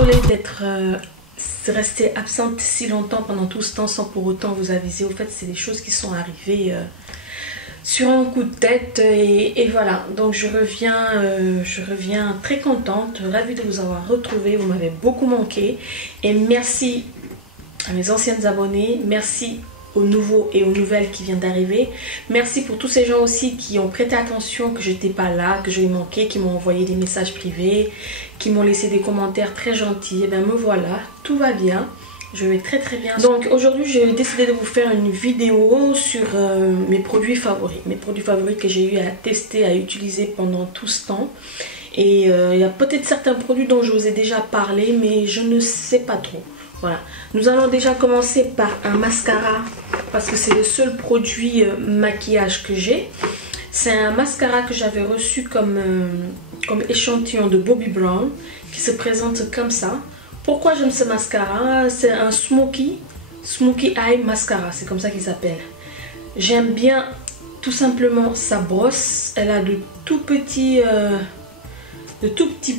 désolée d'être restée absente si longtemps pendant tout ce temps sans pour autant vous aviser. Au fait, c'est des choses qui sont arrivées sur un coup de tête et voilà. Donc je reviens très contente, ravie de vous avoir retrouvé. Vous m'avez beaucoup manqué et merci à mes anciennes abonnées, merci aux nouveaux et aux nouvelles qui viennent d'arriver. Merci pour tous ces gens aussi qui ont prêté attention que j'étais pas là, que j'ai manqué, qui m'ont envoyé des messages privés, qui m'ont laissé des commentaires très gentils. Et bien me voilà, tout va bien, je vais très bien. Donc aujourd'hui j'ai décidé de vous faire une vidéo sur mes produits favoris. Mes produits favoris que j'ai eu à tester, à utiliser pendant tout ce temps. Et il y a peut-être certains produits dont je vous ai déjà parlé, mais je ne sais pas trop. Voilà, nous allons déjà commencer par un mascara parce que c'est le seul produit maquillage que j'ai. C'est un mascara que j'avais reçu comme échantillon de Bobbi Brown qui se présente comme ça. Pourquoi j'aime ce mascara? C'est un Smoky Eye Mascara, c'est comme ça qu'il s'appelle. J'aime bien tout simplement sa brosse, elle a de tout petits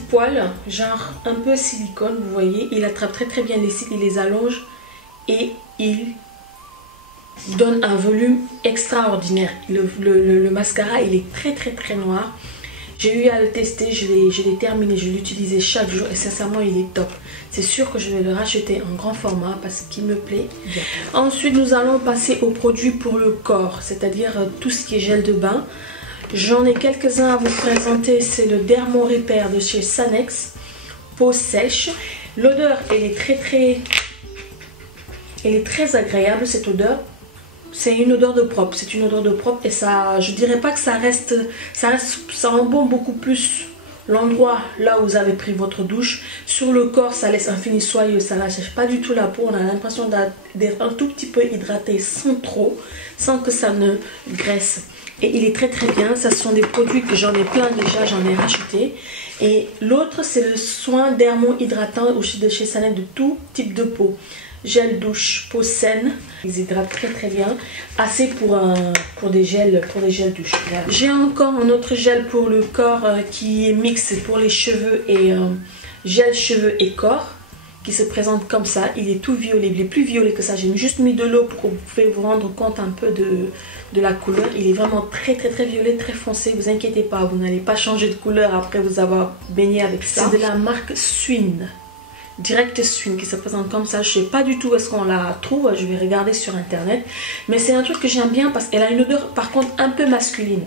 poils, genre un peu silicone, vous voyez. Il attrape très bien les cils, il les allonge et il donne un volume extraordinaire. Le mascara, il est très noir. J'ai eu à le tester, je l'ai terminé, je l'utilisais chaque jour et sincèrement il est top. C'est sûr que je vais le racheter en grand format parce qu'il me plaît bien. Ensuite nous allons passer aux produits pour le corps, c'est-à-dire tout ce qui est gel de bain. J'en ai quelques-uns à vous présenter. C'est le Dermo Repair de chez Sanex, peau sèche. L'odeur, elle est très agréable, cette odeur. C'est une odeur de propre, et ça, je dirais pas que ça embaume beaucoup plus l'endroit là où vous avez pris votre douche. Sur le corps, ça laisse un fini soyeux, ça n'assèche pas du tout la peau. On a l'impression d'être un tout petit peu hydraté sans que ça ne graisse. Et il est très bien. Ça sont des produits que j'en ai plein déjà, j'en ai racheté. Et l'autre, c'est le soin dermo hydratant de chez Sanex de tout type de peau. Gel douche, peau saine. Ils hydratent très bien. Assez pour des gels douche. J'ai encore un autre gel pour le corps qui est mix pour les cheveux et gel cheveux et corps, qui se présente comme ça. Il est tout violet, il est plus violet que ça. J'ai juste mis de l'eau pour que vous pouvez vous rendre compte un peu de la couleur. Il est vraiment très violet, très foncé. Vous inquiétez pas, vous n'allez pas changer de couleur après vous avoir baigné avec ça. C'est de la marque Swin, Direct Swin, qui se présente comme ça. Je sais pas du tout où est-ce qu'on la trouve, je vais regarder sur internet. Mais c'est un truc que j'aime bien parce qu'elle a une odeur par contre un peu masculine.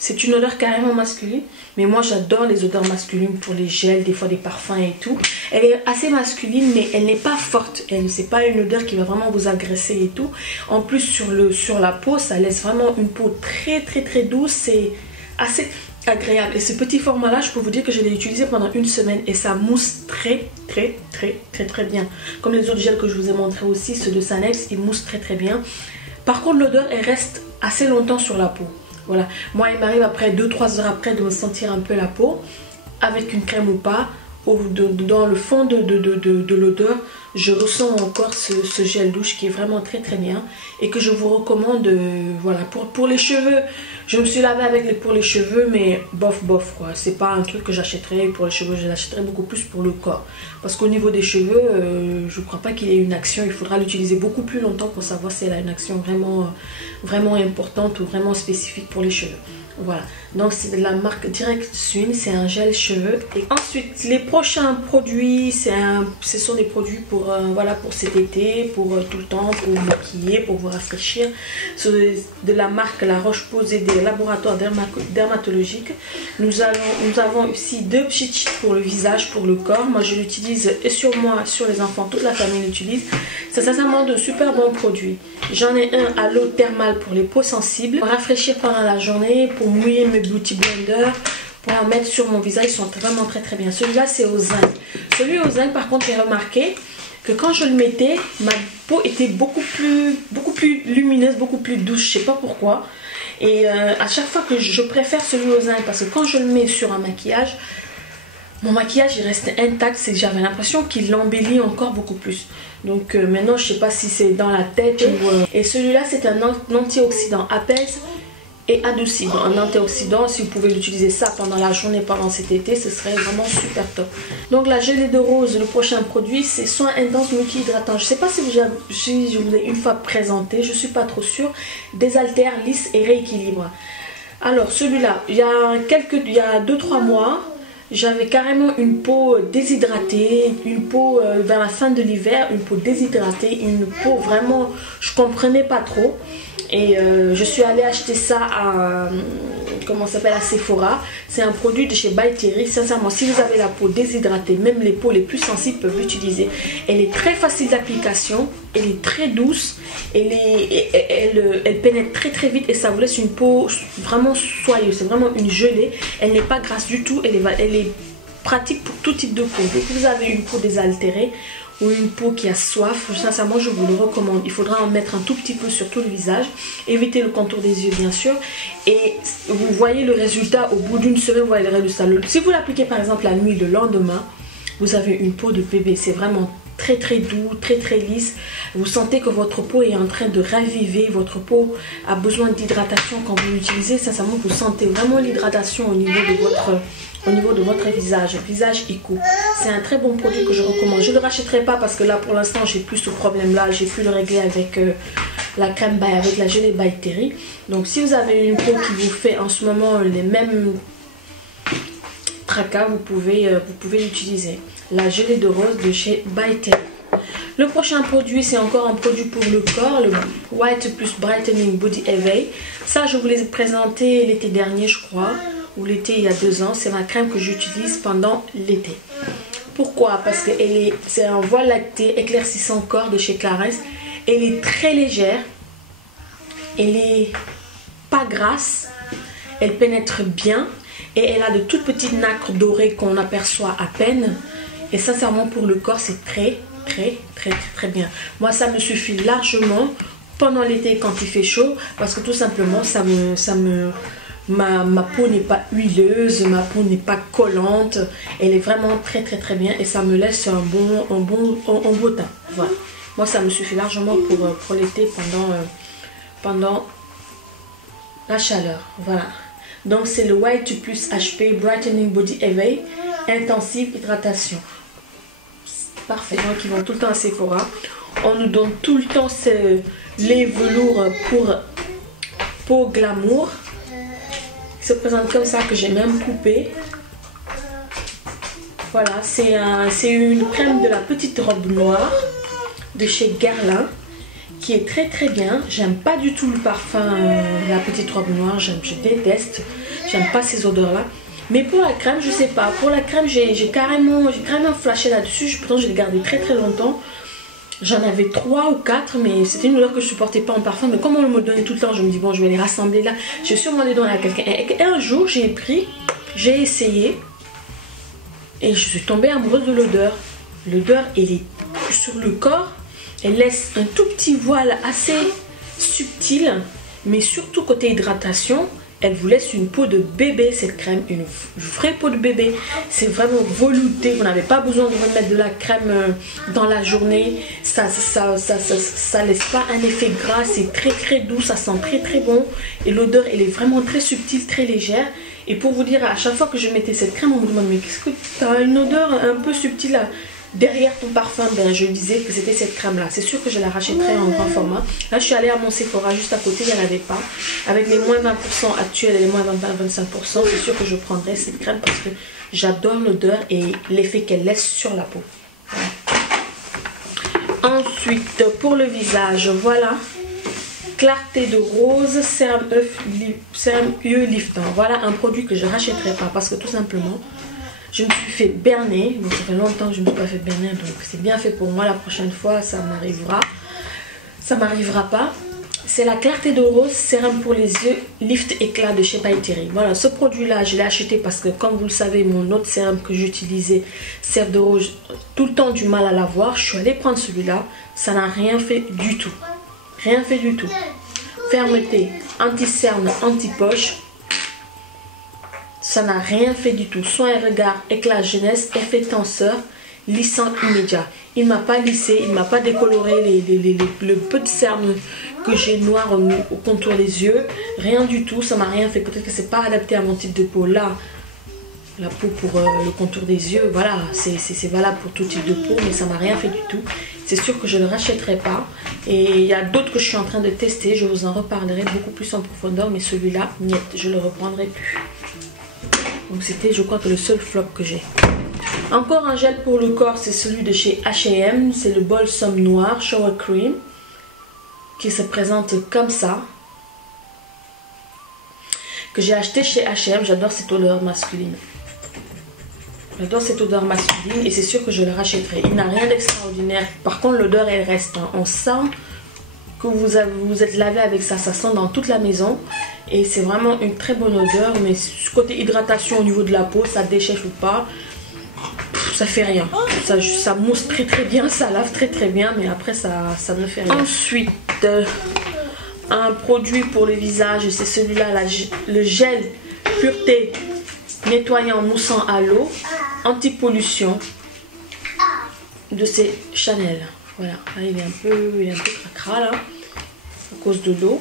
C'est une odeur carrément masculine, mais moi j'adore les odeurs masculines pour les gels, des fois des parfums et tout. Elle est assez masculine, mais elle n'est pas forte. C'est pas une odeur qui va vraiment vous agresser et tout. En plus sur la peau, ça laisse vraiment une peau très douce. C'est assez agréable. Et ce petit format là, je peux vous dire que je l'ai utilisé pendant une semaine et ça mousse très bien. Comme les autres gels que je vous ai montré aussi, ceux de Sanex, ils moussent très bien. Par contre l'odeur, elle reste assez longtemps sur la peau. Voilà, moi il m'arrive après 2-3 heures après de me sentir un peu la peau, avec une crème ou pas, dans le fond de l'odeur, je ressens encore ce gel douche qui est vraiment très bien et que je vous recommande. Voilà, pour les cheveux, je me suis lavée pour les cheveux, mais bof quoi. C'est pas un truc que j'achèterais pour les cheveux, je l'achèterais beaucoup plus pour le corps. Parce qu'au niveau des cheveux, je crois pas qu'il y ait une action, il faudra l'utiliser beaucoup plus longtemps pour savoir si elle a une action vraiment importante ou vraiment spécifique pour les cheveux. Voilà, donc c'est de la marque Direct Swin, c'est un gel cheveux. Et ensuite les prochains produits, ce sont des produits pour cet été, pour tout le temps, pour vous maquiller, pour vous rafraîchir. C'est de la marque La Roche-Posay des laboratoires dermatologiques. Nous avons ici 2 petits cheats pour le visage, pour le corps. Moi je l'utilise et sur moi, sur les enfants, toute la famille l'utilise. C'est sincèrement de super bons produits. J'en ai un à l'eau thermale pour les peaux sensibles, pour rafraîchir pendant la journée, pour mouiller mes beauty blenders, pour en mettre sur mon visage. Ils sont vraiment très bien. Celui-là c'est au zinc. Celui au zinc par contre, j'ai remarqué que quand je le mettais, ma peau était beaucoup plus lumineuse, beaucoup plus douce. Je sais pas pourquoi. Et à chaque fois que je préfère celui au zinc, parce que quand je le mets sur un maquillage, mon maquillage il reste intact. J'avais l'impression qu'il l'embellit encore beaucoup plus. Donc maintenant je sais pas si c'est dans la tête ou... Et celui-là c'est un antioxydant, apaise et adouci. En antioxydant, si vous pouvez l'utiliser ça pendant la journée, pendant cet été, ce serait vraiment super top. Donc la gelée de rose, le prochain produit, c'est soin intense multi-hydratant. Je ne sais pas si je vous ai une fois présenté, je ne suis pas trop sûre. Désaltère, lisse et rééquilibre. Alors celui-là, il y a 2-3 mois, j'avais carrément une peau déshydratée, une peau vers la fin de l'hiver, une peau déshydratée, une peau vraiment, je comprenais pas trop. Et je suis allée acheter ça à, comment ça s'appelle, à Sephora. C'est un produit de chez By Terry. Sincèrement, si vous avez la peau déshydratée, même les peaux les plus sensibles peuvent l'utiliser. Elle est très facile d'application, elle est très douce, elle pénètre très très vite et ça vous laisse une peau vraiment soyeuse. C'est vraiment une gelée. Elle n'est pas grasse du tout, elle est pratique pour tout type de peau. Donc si vous avez une peau désaltérée ou une peau qui a soif, sincèrement je vous le recommande. Il faudra en mettre un tout petit peu sur tout le visage, éviter le contour des yeux bien sûr, et vous voyez le résultat au bout d'une semaine. Vous voyez le résultat. Si vous l'appliquez par exemple la nuit, le lendemain, vous avez une peau de bébé. C'est vraiment très très doux, très très lisse. Vous sentez que votre peau est en train de raviver, votre peau a besoin d'hydratation quand vous l'utilisez. Sincèrement, vous sentez vraiment l'hydratation au niveau de votre visage Ico. C'est un très bon produit que je recommande. Je ne le rachèterai pas parce que là pour l'instant j'ai plus ce problème là, j'ai pu le régler avec la crème avec la gelée By Terry. Donc si vous avez une peau qui vous fait en ce moment les mêmes tracas, vous pouvez l'utiliser. La gelée de rose de chez By Terry. Le prochain produit, c'est encore un produit pour le corps, le White Plus Brightening Body Éveil. Ça je vous l'ai présenté l'été dernier je crois, ou l'été il y a 2 ans. C'est ma crème que j'utilise pendant l'été. Pourquoi? Parce que c'est un voile lacté éclaircissant corps de chez Clarins. Elle est très légère, elle est pas grasse, elle pénètre bien et elle a de toutes petites nacres dorées qu'on aperçoit à peine. Et sincèrement pour le corps c'est très bien. Moi ça me suffit largement pendant l'été quand il fait chaud, parce que tout simplement ma peau n'est pas huileuse, ma peau n'est pas collante, elle est vraiment très bien et ça me laisse un beau teint. Voilà. Moi ça me suffit largement pour l'été pendant la chaleur. Voilà. Donc c'est le White Plus HP Brightening Body Éveil Intensive Hydratation. Parfait. Donc ils vont tout le temps à Sephora. On nous donne tout le temps les velours pour peau glamour. Il se présente comme ça, que j'ai même coupé. Voilà, c'est une crème de la petite robe noire de chez Guerlain qui est très bien. J'aime pas du tout le parfum la petite robe noire, je déteste. J'aime pas ces odeurs là. Mais pour la crème, je sais pas. Pour la crème, j'ai carrément flashé là-dessus. Pourtant, je l'ai gardé très longtemps. J'en avais 3 ou 4, mais c'était une odeur que je supportais pas en parfum. Mais comme on me donnait tout le temps, je me dis bon, je vais les rassembler là. Je suis sûrement les donner à quelqu'un. Et un jour, j'ai essayé et je suis tombée amoureuse de l'odeur. L'odeur, elle est sur le corps. Elle laisse un tout petit voile assez subtil, mais surtout côté hydratation. Elle vous laisse une peau de bébé, cette crème, une vraie peau de bébé. C'est vraiment velouté, vous n'avez pas besoin de remettre de la crème dans la journée. Ça laisse pas un effet gras, c'est très doux, ça sent très bon. Et l'odeur, elle est vraiment très subtile, très légère. Et pour vous dire, à chaque fois que je mettais cette crème, on me demande mais qu'est-ce que tu as une odeur un peu subtile là derrière ton parfum? Ben, je disais que c'était cette crème là. C'est sûr que je la rachèterai en grand format. Là je suis allée à mon Sephora juste à côté, il n'y en avait pas. Avec les moins 20% actuels et les moins 25%, c'est sûr que je prendrai cette crème parce que j'adore l'odeur et l'effet qu'elle laisse sur la peau. Voilà. Ensuite pour le visage, voilà, clarté de rose, sérum yeux liftant. Voilà un produit que je ne rachèterai pas parce que tout simplement je me suis fait berner. Bon, ça fait longtemps que je ne me suis pas fait berner, donc c'est bien fait pour moi. La prochaine fois, ça m'arrivera. Ça m'arrivera pas. C'est la clarté de rose, sérum pour les yeux, lift éclat de chez By Terry. Voilà, ce produit-là, je l'ai acheté parce que, comme vous le savez, mon autre sérum que j'utilisais, sérum de rose, tout le temps du mal à l'avoir. Je suis allée prendre celui-là. Ça n'a rien fait du tout. Rien fait du tout. Fermeté, anti-cerne, anti-poche. Ça n'a rien fait du tout. Soin et regard, éclat jeunesse, effet tenseur, lissant immédiat. Il ne m'a pas lissé, il ne m'a pas décoloré le peu de cernes que j'ai noir au contour des yeux. Rien du tout, ça m'a rien fait. Peut-être que c'est pas adapté à mon type de peau. Là, la peau pour le contour des yeux, voilà, c'est valable pour tout type de peau, mais ça m'a rien fait du tout. C'est sûr que je ne le rachèterai pas. Et il y a d'autres que je suis en train de tester, je vous en reparlerai beaucoup plus en profondeur, mais celui-là, niet, je ne le reprendrai plus. Donc c'était, je crois, que le seul flop que j'ai. Encore un gel pour le corps, c'est celui de chez H&M, c'est le Balsam Noir Shower Cream, qui se présente comme ça, que j'ai acheté chez H&M. J'adore cette odeur masculine. J'adore cette odeur masculine et c'est sûr que je le rachèterai. Il n'a rien d'extraordinaire. Par contre, l'odeur, elle reste. Hein. On sent que vous êtes lavé avec ça. Ça sent dans toute la maison. Et c'est vraiment une très bonne odeur. Mais côté hydratation au niveau de la peau, ça déchèche ou pas, ça fait rien. Ça mousse très très bien. Ça lave très très bien. Mais après, ça ne fait rien. Ensuite, un produit pour le visage. C'est celui-là, le gel pureté nettoyant moussant à l'eau. Anti-pollution de chez Chanel. Voilà, là, il est un peu cracra là à cause de l'eau.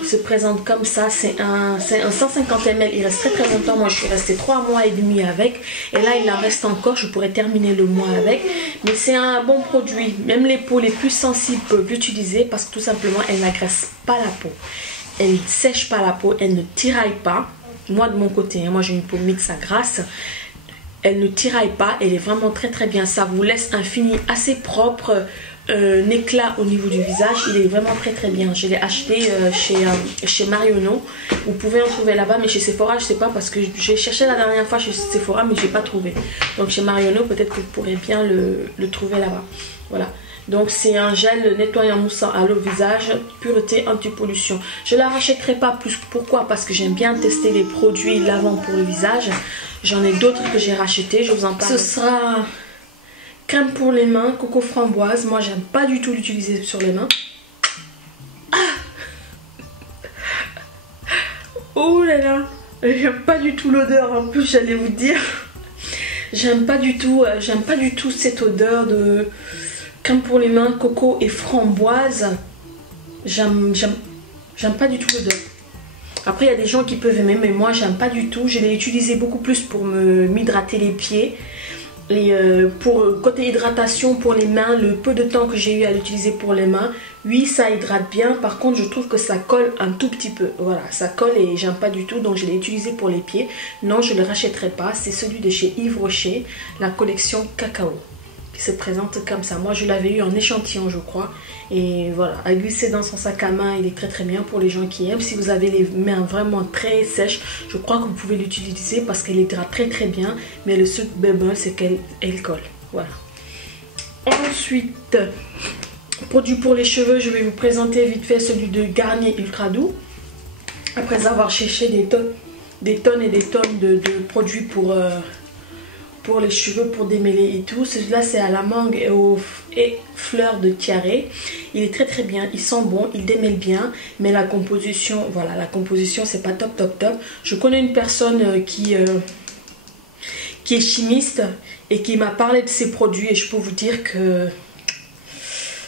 Il se présente comme ça, c'est un 150 ml, il reste très très longtemps. Moi je suis restée 3 mois et demi avec, et là il en reste encore, je pourrais terminer le mois avec. Mais c'est un bon produit, même les peaux les plus sensibles peuvent l'utiliser parce que tout simplement elle n'agresse pas la peau, elle ne sèche pas la peau, elle ne tiraille pas. Moi de mon côté, hein, moi j'ai une peau mixte à grasse. Elle ne tiraille pas, elle est vraiment très très bien. Ça vous laisse un fini assez propre, un éclat au niveau du visage. Il est vraiment très très bien. Je l'ai acheté chez Marionneau. Vous pouvez en trouver là-bas, mais chez Sephora, je ne sais pas parce que j'ai cherché la dernière fois chez Sephora, mais je n'ai pas trouvé. Donc chez Marionneau, peut-être que vous pourrez bien le trouver là-bas. Voilà. Donc c'est un gel nettoyant moussant à l'eau visage, pureté anti-pollution. Je ne la rachèterai pas plus. Pourquoi? Parce que j'aime bien tester les produits lavants pour le visage. J'en ai d'autres que j'ai rachetés, je vous en parle. Ce sera crème pour les mains, coco framboise. Moi j'aime pas du tout l'utiliser sur les mains. Ah, oh là là, j'aime pas du tout l'odeur. En plus j'allais vous dire, j'aime pas du tout cette odeur de crème pour les mains, coco et framboise. J'aime pas du tout l'odeur. Après il y a des gens qui peuvent aimer, mais moi j'aime pas du tout. Je l'ai utilisé beaucoup plus pour m'hydrater les pieds. Pour côté hydratation pour les mains, le peu de temps que j'ai eu à l'utiliser pour les mains, oui ça hydrate bien. Par contre je trouve que ça colle un tout petit peu. Voilà, ça colle et j'aime pas du tout. Donc je l'ai utilisé pour les pieds. Non, je ne le rachèterai pas. C'est celui de chez Yves Rocher, la collection cacao, qui se présente comme ça. Moi je l'avais eu en échantillon je crois. Et voilà, à glisser dans son sac à main, il est très très bien pour les gens qui aiment. Si vous avez les mains vraiment très sèches, je crois que vous pouvez l'utiliser parce qu'elle hydrate très très bien. Mais le seul bémol c'est qu'elle colle. Voilà. Ensuite, produit pour les cheveux, je vais vous présenter vite fait celui de Garnier Ultra Doux. Après avoir cherché des tonnes et des tonnes de produits pour les cheveux, pour démêler et tout. Celui-là c'est à la mangue et fleurs de tiare. Il est très très bien, il sent bon, il démêle bien, mais la composition, voilà, la composition c'est pas top top top. Je connais une personne qui est chimiste et qui m'a parlé de ces produits et je peux vous dire que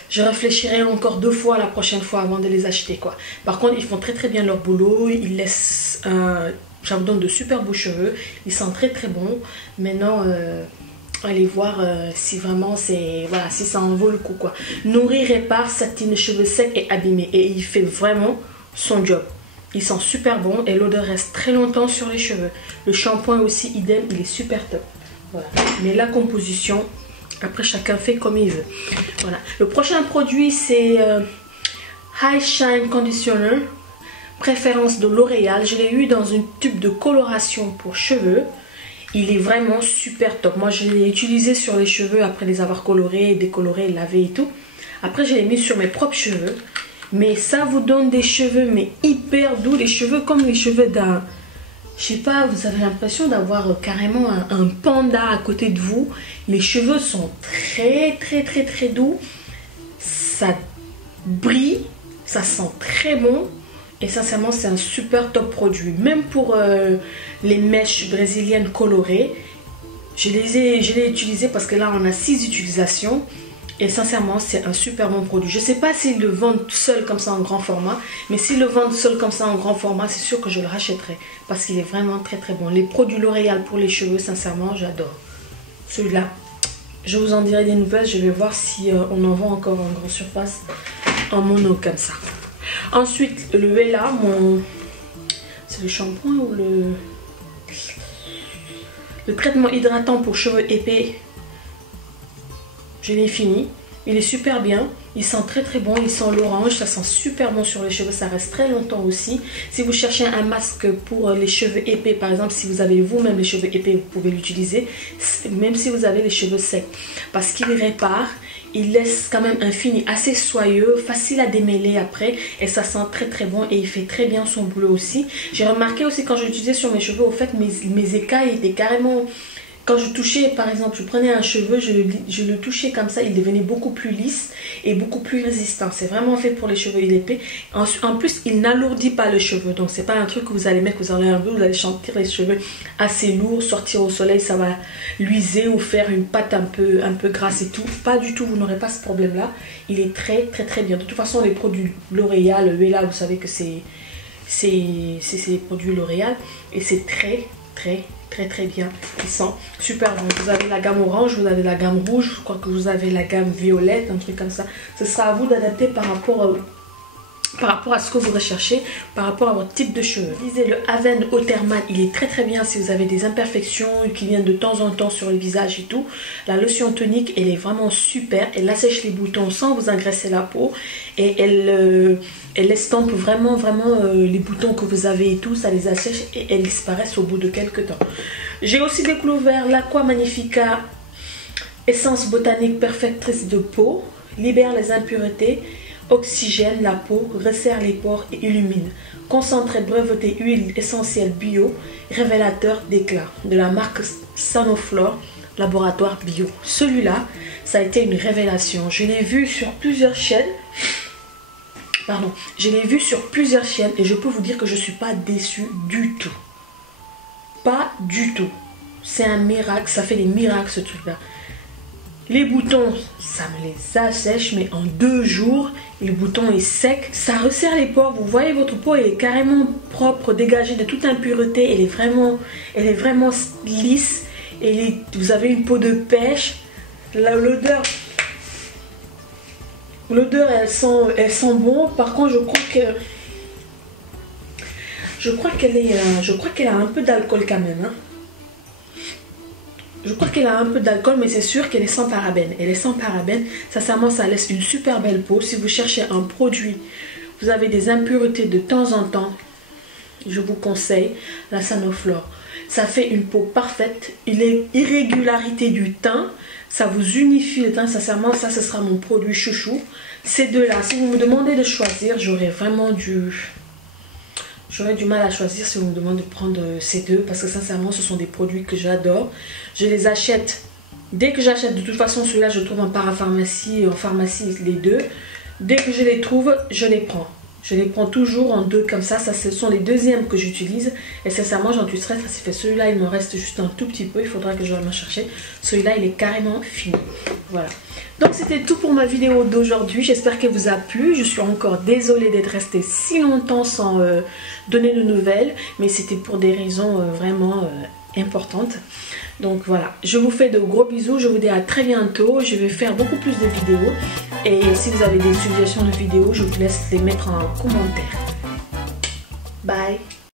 je réfléchirai encore 2 fois la prochaine fois avant de les acheter quoi. Par contre ils font très très bien leur boulot, ils laissent ça vous donne de super beaux cheveux, ils sentent très très bon. Maintenant allez voir si vraiment c'est, voilà, si ça en vaut le coup quoi. Nourrit, répare, satine, cheveux secs et abîmés, et il fait vraiment son job. Il sent super bon et l'odeur reste très longtemps sur les cheveux. Le shampoing aussi idem, il est super top. Voilà. Mais la composition, après chacun fait comme il veut. Voilà. Le prochain produit c'est High Shine Conditioner, préférence de L'Oréal. Je l'ai eu dans une tube de coloration pour cheveux. Il est vraiment super top. Moi je l'ai utilisé sur les cheveux après les avoir colorés, décolorés, lavés et tout. Après je l'ai mis sur mes propres cheveux. Mais ça vous donne des cheveux mais hyper doux. Les cheveux comme les cheveux d'un... Je sais pas, vous avez l'impression d'avoir carrément un panda à côté de vous. Les cheveux sont très très très très doux. Ça brille. Ça sent très bon. Et sincèrement c'est un super top produit. Même pour les mèches brésiliennes colorées, Je l'ai utilisé parce que là on a 6 utilisations. Et sincèrement, c'est un super bon produit. Je ne sais pas s'ils le vendent seul comme ça en grand format. Mais s'ils le vendent seul comme ça en grand format, c'est sûr que je le rachèterai. Parce qu'il est vraiment très très bon. Les produits L'Oréal pour les cheveux, sincèrement, j'adore. Celui-là, je vous en dirai des nouvelles. Je vais voir si on en vend encore en grande surface en mono comme ça. Ensuite, le Wella, c'est le shampoing ou le traitement hydratant pour cheveux épais. Je l'ai fini. Il est super bien. Il sent très très bon. Il sent l'orange. Ça sent super bon sur les cheveux. Ça reste très longtemps aussi. Si vous cherchez un masque pour les cheveux épais, par exemple, si vous avez vous-même les cheveux épais, vous pouvez l'utiliser. Même si vous avez les cheveux secs. Parce qu'il répare. Il laisse quand même un fini assez soyeux, facile à démêler après. Et ça sent très très bon. Et il fait très bien son boulot aussi. J'ai remarqué aussi quand je l'utilisais sur mes cheveux, au fait, mes écailles étaient carrément... Quand je touchais, par exemple, je prenais un cheveu, je le touchais comme ça, il devenait beaucoup plus lisse et beaucoup plus résistant. C'est vraiment fait pour les cheveux épais. En plus, il n'alourdit pas le cheveu. Donc, c'est pas un truc que vous allez mettre, vous allez sentir les cheveux assez lourds, sortir au soleil, ça va luiser ou faire une pâte un peu grasse et tout. Pas du tout, vous n'aurez pas ce problème-là. Il est très, très, très bien. De toute façon, les produits L'Oréal, le Wella, vous savez que c'est les produits L'Oréal. Et c'est très, très, très très bien. Ils sont super bons. Vous avez la gamme orange, vous avez la gamme rouge, je crois que vous avez la gamme violette, un truc comme ça. Ce sera à vous d'adapter par rapport à ce que vous recherchez, par rapport à votre type de cheveux. Utilisez le Aven Eau Thermale, il est très très bien si vous avez des imperfections qui viennent de temps en temps sur le visage et tout. La lotion tonique, elle est vraiment super, elle assèche les boutons sans vous engraisser la peau et elle estompe vraiment les boutons que vous avez et tout, ça les assèche et elles disparaissent au bout de quelques temps. J'ai aussi découvert l'Aqua Magnifica Essence Botanique Perfectrice de peau, libère les impuretés, oxygène la peau, resserre les pores et illumine. Concentré breveté huile essentielle bio, révélateur d'éclat de la marque Sanoflore, laboratoire bio. Celui-là, ça a été une révélation. Je l'ai vu sur plusieurs chaînes. Je l'ai vu sur plusieurs chaînes et je peux vous dire que je ne suis pas déçue du tout. Pas du tout. C'est un miracle, ça fait des miracles ce truc-là. Les boutons, ça me les assèche, mais en 2 jours, le bouton est sec. Ça resserre les pores. Vous voyez, votre peau, elle est carrément propre, dégagée de toute impureté. Elle est vraiment lisse. Vous avez une peau de pêche. L'odeur, elle sent bon. Par contre, je crois qu'elle a un peu d'alcool quand même. Hein. Je crois qu'elle a un peu d'alcool, mais c'est sûr qu'elle est sans parabènes. Elle est sans parabènes. Sincèrement, ça laisse une super belle peau. Si vous cherchez un produit, vous avez des impuretés de temps en temps, je vous conseille la Sanoflore. Ça fait une peau parfaite. Les irrégularités du teint, ça vous unifie le teint. Sincèrement, ça, ce sera mon produit chouchou. Ces deux-là, si vous me demandez de choisir, j'aurais du mal à choisir si on me demande de prendre ces deux parce que sincèrement ce sont des produits que j'adore. Je les achète dès que j'achète. De toute façon celui-là je le trouve en parapharmacie, en pharmacie les deux. Dès que je les trouve je les prends. Je les prends toujours en 2 comme ça. Ça ce sont les deuxièmes que j'utilise et sincèrement j'en suis très satisfaite. Celui-là il me reste juste un tout petit peu. Il faudra que je vais m'en chercher. Celui-là il est carrément fini. Voilà. Donc c'était tout pour ma vidéo d'aujourd'hui, j'espère qu'elle vous a plu. Je suis encore désolée d'être restée si longtemps sans donner de nouvelles, mais c'était pour des raisons vraiment importantes. Donc voilà, je vous fais de gros bisous, je vous dis à très bientôt. Je vais faire beaucoup plus de vidéos et si vous avez des suggestions de vidéos, je vous laisse les mettre en commentaire. Bye.